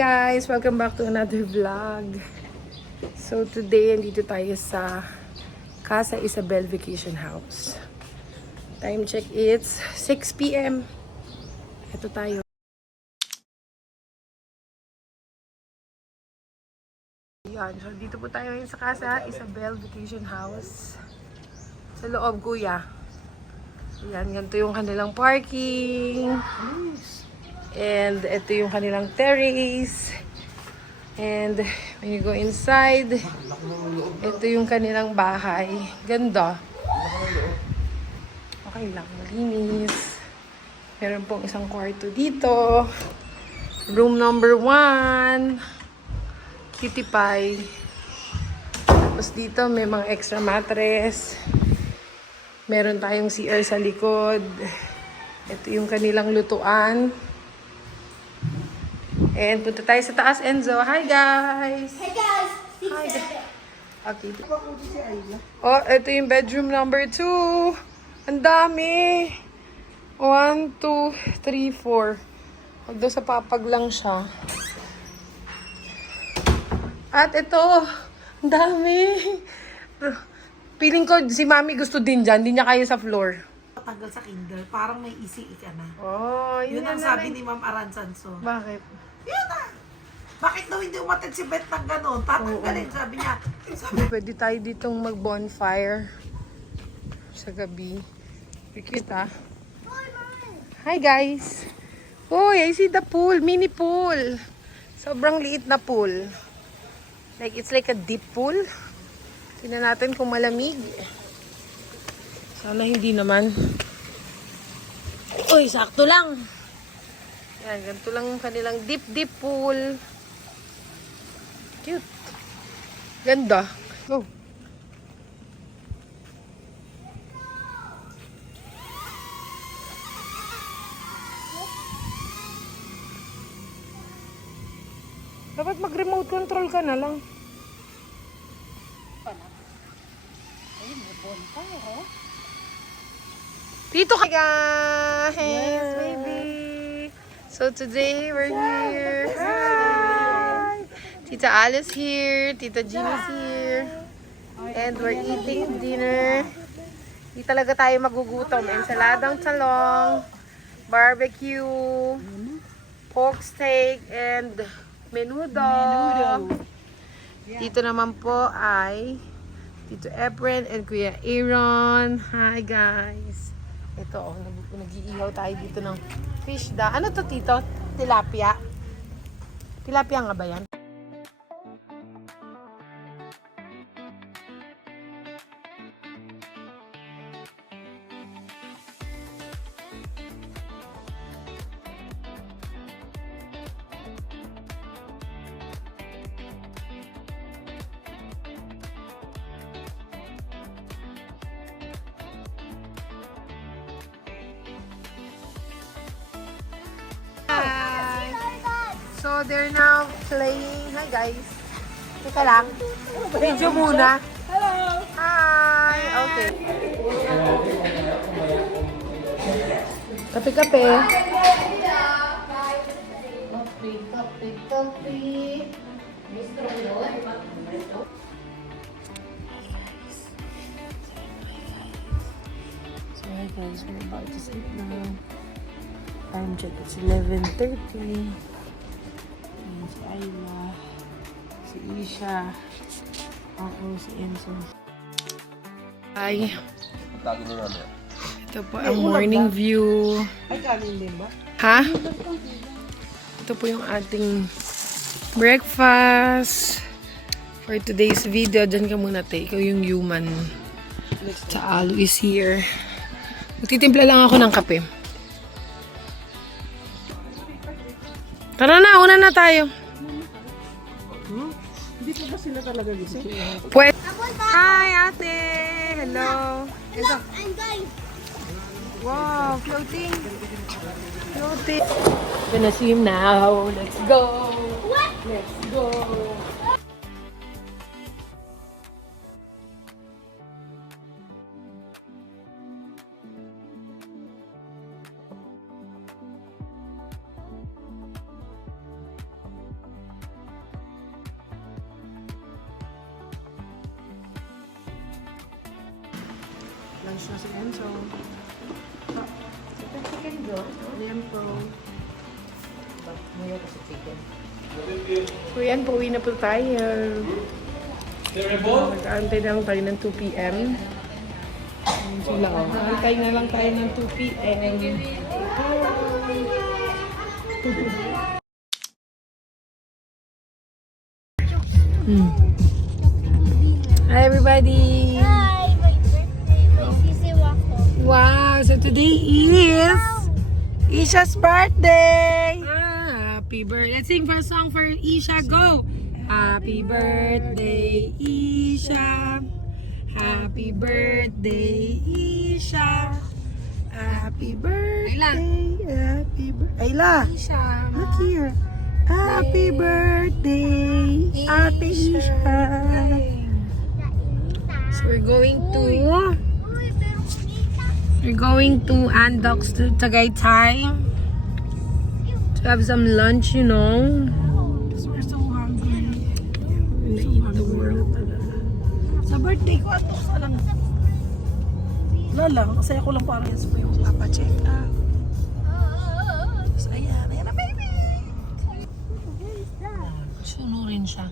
guys! Welcome back to another vlog. So today, andito tayo sa Casa Isabel Vacation House. Time check, it's 6 p.m. Ito tayo. Yan. So dito po tayo ngayon sa Casa Isabel Vacation House. Sa loob, kuya. Yan, ganito yung kanilang parking. And ito yung kanilang terrace. And when you go inside, ito yung kanilang bahay. Ganda. Okay lang, malinis. Meron pong isang kwarto dito. Room number 1. Cutie pie. Tapos dito may mga extra mattress. Meron tayong CR sa likod. Ito yung kanilang lutuan. And punta tayo sa taas, Enzo. Hi, guys! Hey guys! Hi, guys. Okay. Oh, ito yung bedroom number 2. Ang dami! 1, 2, 3, 4. Although sa papag lang siya. At ito, ang dami! Feeling ko si Mami gusto din dyan. Hindi niya kaya sa floor. Tanggal sa kinder, parang may easy ka na. Oh, Yun ang sabi ni Ma'am Aranzanso. Bakit? Yun na! Bakit daw hindi umatid si Beth ng gano'n? Tatanggalin, sabi niya. Pwede tayo ditong mag-bonfire sa gabi. Cute, ah. Hi, guys! Uy, I see the pool. Mini pool. Sobrang liit na pool. Like, it's like a deep pool. Tingnan natin kung malamig. Sana hindi naman. Uy, sakto lang. Yan, ganito lang yung kanilang deep pool. Cute. Ganda. Go. Dapat mag-remote control ka na lang. Ayun, may bonfire, oh. Dito ka guys! Yes, baby! So today, we're here. Hi! Tita Alice here. Tita Jeannie's here. And we're eating dinner. Di talaga tayo magugutom. Ensaladang talong, barbecue, pork steak, and menudo. Dito naman po ay Tito Efren and Kuya Aaron. Hi guys! Ito, nag-iihaw tayo dito ng fish da. Ano to, Tito? Tilapia? Tilapia nga ba yan? Hi! So, they're now playing. Hi, guys. Teka lang. Video muna. Hello! Hi! Okay. Kape-kape. So, hi guys. We're about to sleep now. Time check, it's 11:30. Ayan si Ayla, si Isha, ako, si Enzo. Hi. Ito po ang morning view. Ay, kanin din ba? Ha? Ito po yung ating breakfast for today's video. Diyan ka muna, te. Ikaw yung human. Sa Alu is here. Magtitimpla lang ako ng kape. Tara na, una na tayo. Hindi pa ba sila talaga gising? Pwede. Hi, ate. Hello. Ito. I'm going. Wow, floating. Floating. Gonna swim now. Let's go. What? Let's go. Lunch na si Enzo. Chicken doon. Liempo. Mayo kasi chicken. So yan, pauwi na po tayo. Mag-aantay na lang tayo ng 2 p.m. Ayan sila, oh. Antay na lang tayo ng 2 p.m. Hi everybody! Hi, my birthday. My sisi wako. Wow! So today is Isha's birthday! Happy birthday! Let's sing for a song for Isha. Go! Happy birthday, Isha! Happy birthday, Isha! Happy birthday! Happy birthday! Ayla! Isha. Look here! Happy birthday, Ate Isha! So we're going to Andox to Tagaytay to have some lunch, you know. Because we're so hungry. We're gonna eat the world. Sa birthday ko, Andox ka lang. Wala lang, kasi ako lang parang yes po yung papacheck up. So ayan na baby! Sunurin siya.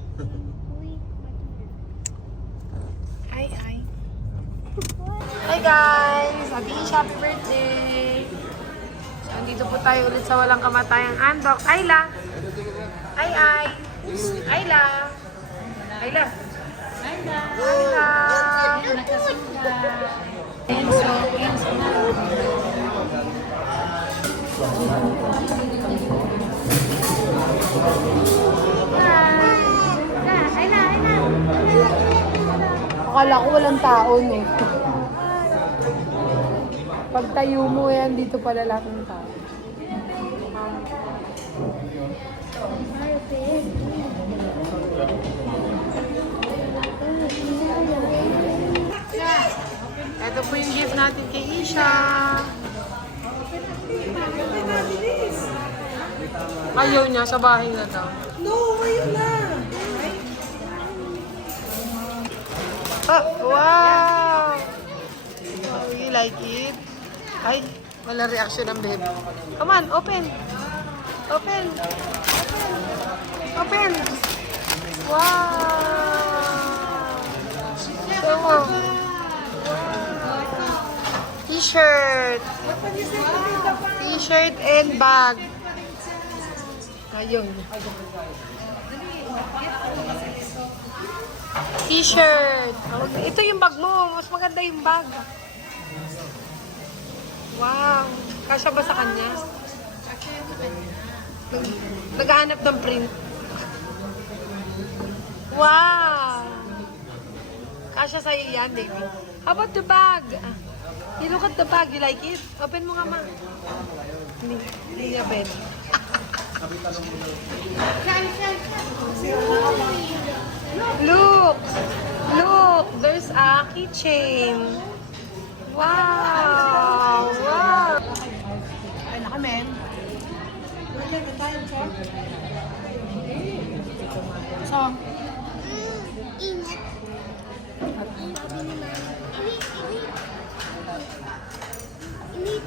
Hi guys! Happy birthday! So, andito po tayo ulit sa walang kamatayang Andox. Ayla! Ay! Ayla! Ayla! Ayla! Enzo na. Akala ko walang tao, no? Pag tayo mo yan, dito pala lahat ng tao. Ito po yung gift natin kay Isha. Ayaw niya, sa bahay na daw. No, ayun na. Oh, wow! Oh, you like it? Ay, wala reaction ng babe. Come on, open! Open! Open! Wow! So, T-shirt! T-shirt and bag. Ayun. T-shirt. Ito yung bag mo. Mas maganda yung bag. Wow. Kasya ba sa kanya? Naghahanap ng print. Wow. Kasya sa'yo yan, baby. How about the bag? You look at the bag. You like it? Open mo nga, ma. Hindi nga, Ben. Look! Look! There's a keychain. Wow! Wow! Ay, na kami. So, Init. Init. Init.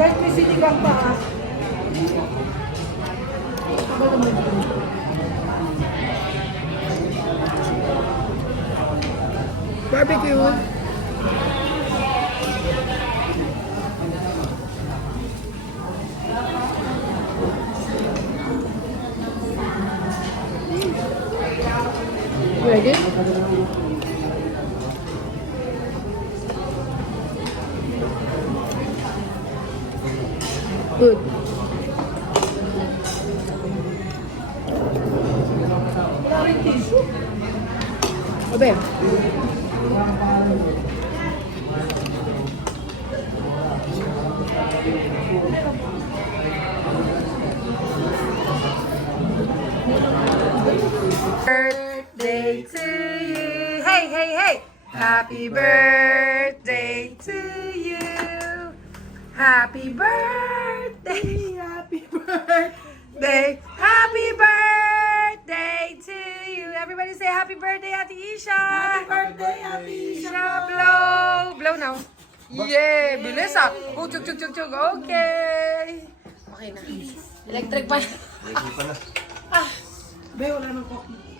Guys, may sinigang pa ha. barbecue. Ready? Good. Abe. birthday to you. Hey, hey, hey. Happy birthday to you. Happy birthday. Happy birthday. Happy birthday to you. Everybody say happy birthday, Ate Isha. Happy birthday, Ate Isha. Blow. Blow now. Yay! Bilis ah. Oh, chug, chug, chug, chug. Okay. Okay na. Electric pa. Be, wala nang coffee.